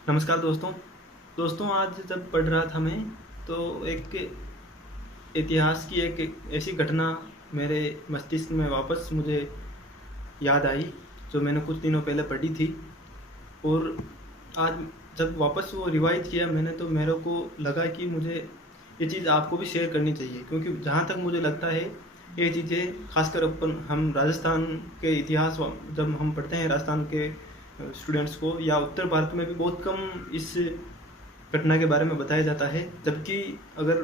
नमस्कार दोस्तों। आज जब पढ़ रहा था मैं, तो एक इतिहास की एक ऐसी घटना मेरे मस्तिष्क में वापस मुझे याद आई, जो मैंने कुछ दिनों पहले पढ़ी थी। और आज जब वापस वो रिवाइज किया मैंने, तो मेरे को लगा कि मुझे ये चीज़ आपको भी शेयर करनी चाहिए, क्योंकि जहाँ तक मुझे लगता है ये चीज़ें खासकर हम राजस्थान के इतिहास जब हम पढ़ते हैं राजस्थान के स्टूडेंट्स को, या उत्तर भारत में भी बहुत कम इस घटना के बारे में बताया जाता है। जबकि अगर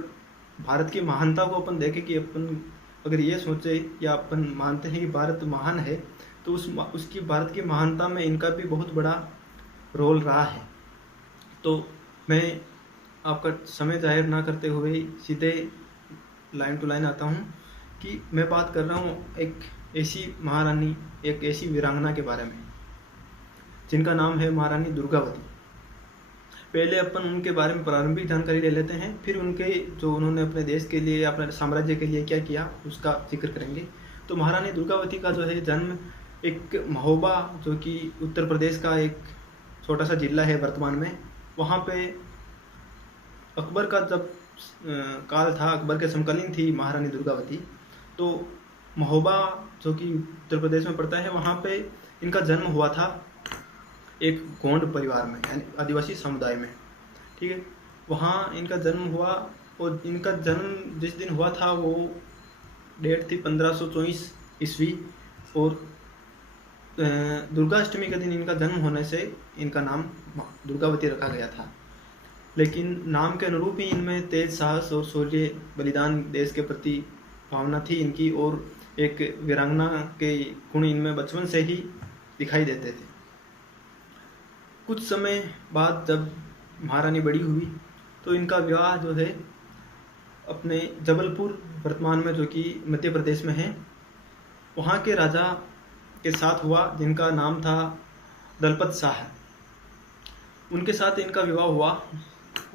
भारत की महानता को अपन देखें कि अपन अगर ये सोचे या अपन मानते हैं कि भारत महान है, तो उसकी भारत की महानता में इनका भी बहुत बड़ा रोल रहा है। तो मैं आपका समय जाहिर ना करते हुए सीधे लाइन टू लाइन आता हूँ कि मैं बात कर रहा हूँ एक ऐसी महारानी, एक ऐसी वीरांगना के बारे में जिनका नाम है महारानी दुर्गावती। पहले अपन उनके बारे में प्रारंभिक जानकारी ले लेते हैं, फिर उनके जो उन्होंने अपने देश के लिए, अपने साम्राज्य के लिए क्या किया उसका जिक्र करेंगे। तो महारानी दुर्गावती का जो है जन्म एक महोबा, जो कि उत्तर प्रदेश का एक छोटा सा जिला है वर्तमान में, वहाँ पे अकबर का जब काल था, अकबर के समकालीन थी महारानी दुर्गावती। तो महोबा जो कि उत्तर प्रदेश में पड़ता है, वहाँ पे इनका जन्म हुआ था एक गोंड परिवार में, यानी आदिवासी समुदाय में। ठीक है, वहाँ इनका जन्म हुआ। और इनका जन्म जिस दिन हुआ था वो डेट थी 1524 ईस्वी। और दुर्गाष्टमी के दिन इनका जन्म होने से इनका नाम दुर्गावती रखा गया था। लेकिन नाम के अनुरूप ही इनमें तेज साहस और शौर्य, बलिदान, देश के प्रति भावना थी इनकी, और एक वीरांगना के गुण इनमें बचपन से ही दिखाई देते थे। कुछ समय बाद जब महारानी बड़ी हुई, तो इनका विवाह जो है अपने जबलपुर, वर्तमान में जो कि मध्य प्रदेश में है, वहाँ के राजा के साथ हुआ, जिनका नाम था दलपत शाह। उनके साथ इनका विवाह हुआ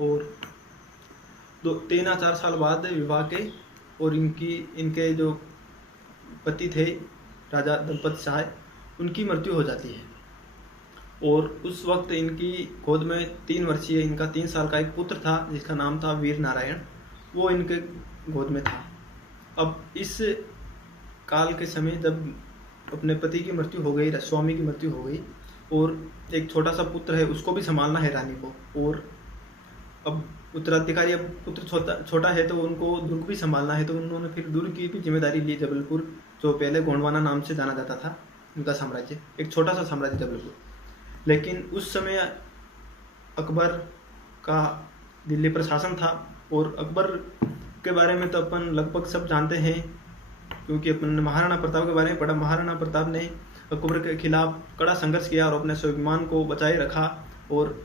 और 3 या 4 साल बाद विवाह के, और इनके जो पति थे राजा दलपत शाह, उनकी मृत्यु हो जाती है। और उस वक्त इनकी गोद में 3 वर्षीय, इनका 3 साल का एक पुत्र था जिसका नाम था वीर नारायण, वो इनके गोद में था। अब इस काल के समय जब अपने पति की मृत्यु हो गई, स्वामी की मृत्यु हो गई, और एक छोटा सा पुत्र है, उसको भी संभालना है रानी को। और अब उत्तराधिकारी, अब पुत्र छोटा है तो उनको दुर्ग भी संभालना है, तो उन्होंने फिर दुर्ग की भी जिम्मेदारी ली। जबलपुर, जो पहले गोंडवाना नाम से जाना जाता था, उनका साम्राज्य, एक छोटा सा साम्राज्य जबलपुर। लेकिन उस समय अकबर का दिल्ली पर शासन था, और अकबर के बारे में तो अपन लगभग सब जानते हैं, क्योंकि अपन ने महाराणा प्रताप के बारे में पढ़ा। महाराणा प्रताप ने अकबर के खिलाफ कड़ा संघर्ष किया और अपने स्वाभिमान को बचाए रखा। और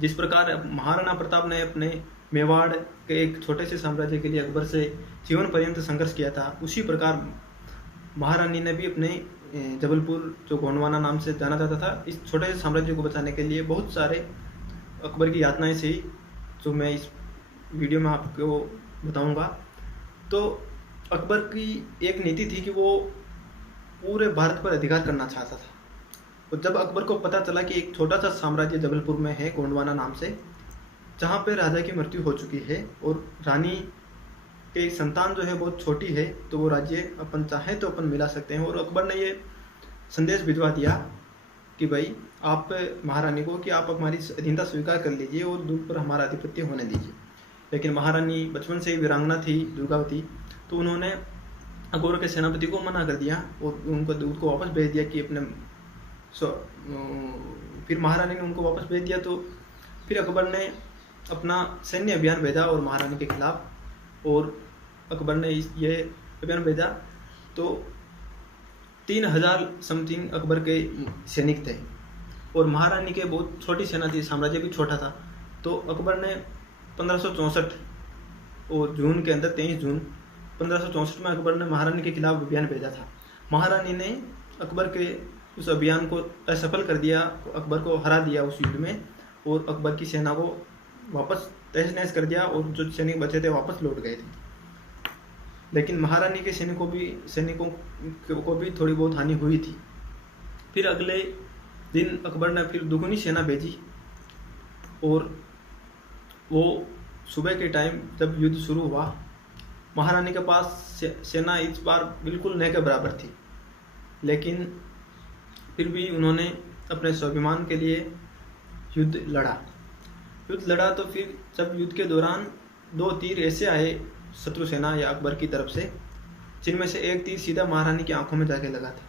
जिस प्रकार महाराणा प्रताप ने अपने मेवाड़ के एक छोटे से साम्राज्य के लिए अकबर से जीवन पर्यंत संघर्ष किया था, उसी प्रकार महारानी ने भी अपने जबलपुर, जो गोंडवाना नाम से जाना जाता था, इस छोटे से साम्राज्य को बचाने के लिए बहुत सारे अकबर की यातनाएं सही, जो मैं इस वीडियो में आपको बताऊंगा। तो अकबर की एक नीति थी कि वो पूरे भारत पर अधिकार करना चाहता था। और जब अकबर को पता चला कि एक छोटा सा साम्राज्य जबलपुर में है, गोंडवाना नाम से, जहाँ पे राजा की मृत्यु हो चुकी है और रानी के संतान जो है बहुत छोटी है, तो वो राज्य अपन चाहें तो अपन मिला सकते हैं। और अकबर ने ये संदेश भिजवा दिया कि भाई आप महारानी को कि आप हमारी अधीनता स्वीकार कर लीजिए और दुर्ग पर हमारा आधिपत्य होने दीजिए। लेकिन महारानी बचपन से ही वीरांगना थी दुर्गावती, तो उन्होंने अकबर के सेनापति को मना कर दिया और उनको दूध को वापस भेज दिया कि अपने फिर महारानी ने उनको वापस भेज दिया। तो फिर अकबर ने अपना सैन्य अभियान भेजा और महारानी के खिलाफ, और अकबर ने ये अभियान भेजा तो 3000 समथिंग अकबर के सैनिक थे, और महारानी के बहुत छोटी सेना थी, साम्राज्य भी छोटा था। तो अकबर ने 1564 और जून के अंदर 23 जून 1564 में अकबर ने महारानी के खिलाफ अभियान भेजा था। महारानी ने अकबर के उस अभियान को असफल कर दिया, अकबर को हरा दिया उस युद्ध में, और अकबर की सेना को वापस तहस नहस कर दिया, और जो सैनिक बचे थे वापस लौट गए थे। लेकिन महारानी के सैनिकों को भी थोड़ी बहुत हानि हुई थी। फिर अगले दिन अकबर ने फिर दुगुनी सेना भेजी और वो सुबह के टाइम जब युद्ध शुरू हुआ, महारानी के पास सेना इस बार बिल्कुल न के बराबर थी, लेकिन फिर भी उन्होंने अपने स्वाभिमान के लिए युद्ध लड़ा। तो फिर जब युद्ध के दौरान 2 तीर ऐसे आए शत्रु सेना या अकबर की तरफ से, जिनमें से एक तीर सीधा महारानी की आंखों में जाके लगा था।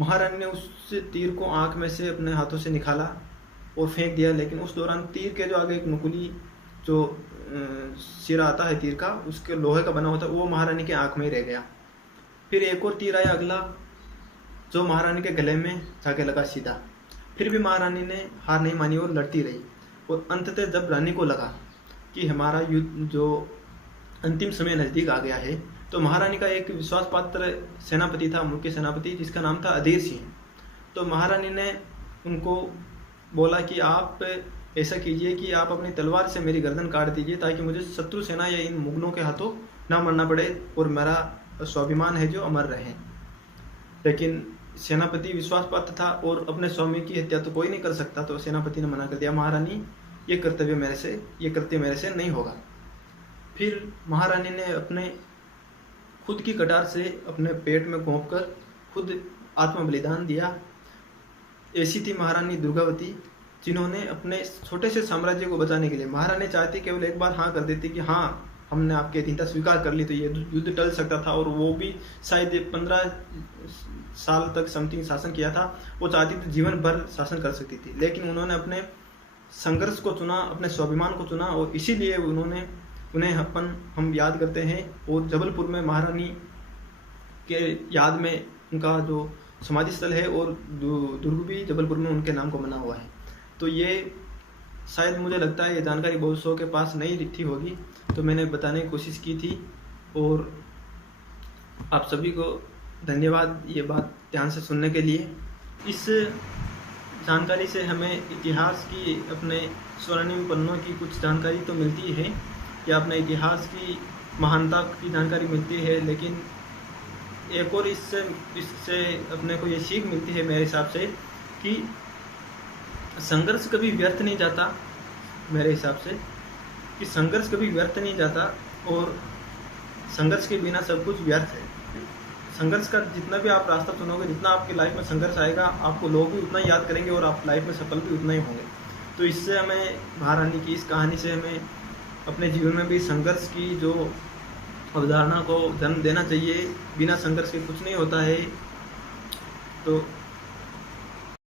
महारानी ने उस तीर को आंख में से अपने हाथों से निकाला और फेंक दिया, लेकिन उस दौरान तीर के जो आगे एक नुकुली जो सिरा आता है तीर का, उसके लोहे का बना होता है, वो महारानी के आंख में ही रह गया। फिर एक और तीर आया अगला, जो महारानी के गले में जाके लगा सीधा। फिर भी महारानी ने हार नहीं मानी और लड़ती रही, और अंततः जब रानी को लगा कि हमारा युद्ध जो अंतिम समय नज़दीक आ गया है, तो महारानी का एक विश्वास पात्र सेनापति था, मुख्य सेनापति, जिसका नाम था अधीर सिंह। तो महारानी ने उनको बोला कि आप ऐसा कीजिए कि आप अपनी तलवार से मेरी गर्दन काट दीजिए, ताकि मुझे शत्रु सेना या इन मुगलों के हाथों ना मरना पड़े और मेरा स्वाभिमान है जो अमर रहे। लेकिन सेनापति विश्वास पात्र था और अपने स्वामी की हत्या तो कोई नहीं कर सकता, तो सेनापति ने मना कर दिया, महारानी ये कृत्य मेरे से नहीं होगा। फिर महारानी ने अपने खुद की कटार से अपने पेट में घोंप कर खुद आत्म बलिदान दिया। ऐसी थी महारानी दुर्गावती, जिन्होंने अपने छोटे से साम्राज्य को बचाने के लिए, महारानी चाहती केवल एक बार हाँ कर देती कि हाँ हमने आपकी अधीनता स्वीकार कर ली तो ये युद्ध टल सकता था, और वो भी शायद 15 साल तक समथिंग शासन किया था। वो चाहती थी जीवन भर शासन कर सकती थी, लेकिन उन्होंने अपने संघर्ष को चुना, अपने स्वाभिमान को चुना, और इसीलिए उन्हें हम याद करते हैं। और जबलपुर में महारानी के याद में उनका जो समाधि स्थल है, और दुर्ग भी जबलपुर में उनके नाम को बना हुआ है। तो ये शायद मुझे लगता है ये जानकारी बहुत सौ के पास नहीं थी होगी, तो मैंने बताने की कोशिश की थी। और आप सभी को धन्यवाद ये बात ध्यान से सुनने के लिए। इस जानकारी से हमें इतिहास की, अपने स्वर्णिम पन्नों की कुछ जानकारी तो मिलती है, या अपने इतिहास की महानता की जानकारी मिलती है, लेकिन एक और इससे अपने को ये सीख मिलती है मेरे हिसाब से कि संघर्ष कभी व्यर्थ नहीं जाता। मेरे हिसाब से कि संघर्ष कभी व्यर्थ नहीं जाता, और संघर्ष के बिना सब कुछ व्यर्थ है। संघर्ष का जितना भी आप रास्ता चुनोगे, जितना आपकी लाइफ में संघर्ष आएगा, आपको लोग भी उतना याद करेंगे और आप लाइफ में सफल भी उतना ही होंगे। तो इससे हमें, महारानी की इस कहानी से हमें अपने जीवन में भी संघर्ष की जो अवधारणा को जन्म देना चाहिए। बिना संघर्ष के कुछ नहीं होता है। तो